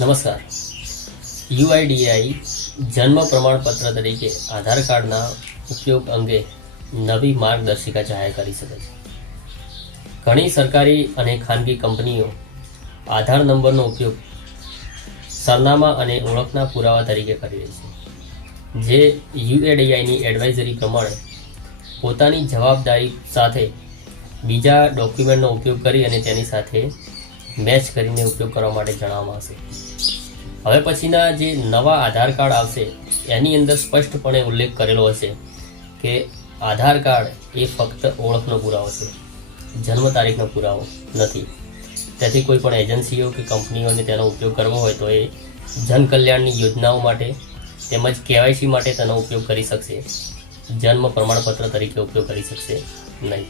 નમસ્કાર. યુઆઈડીએઆઈ જન્મ પ્રમાણપત્ર તરીકે આધાર કાર્ડના ઉપયોગ અંગે નવી માર્ગદર્શિકા જાહેર કરી શકે છે. ઘણી સરકારી અને ખાનગી કંપનીઓ આધાર નંબરનો ઉપયોગ સરનામા અને ઓળખના પુરાવા તરીકે કરી રહી છે, જે યુઆઈડીએઆઈની એડવાઇઝરી પ્રમાણે પોતાની જવાબદારી સાથે બીજા ડોક્યુમેન્ટનો ઉપયોગ કરી અને તેની સાથે મેચ કરીને ઉપયોગ કરવા માટે જણાવવામાં આવશે. હવે પછીના જે નવા આધાર કાર્ડ આવશે એની અંદર સ્પષ્ટપણે ઉલ્લેખ કરેલો હશે કે આધાર કાર્ડ એ ફક્ત ઓળખનો પુરાવો છે, જન્મ તારીખનો પુરાવો નથી. તેથી કોઈ પણ એજન્સીઓ કે કંપનીઓને તેનો ઉપયોગ કરવો હોય તો એ જનકલ્યાણની યોજનાઓ માટે તેમજ કેવાયસી માટે તેનો ઉપયોગ કરી શકશે, જન્મ પ્રમાણપત્ર તરીકે ઉપયોગ કરી શકશે નહીં.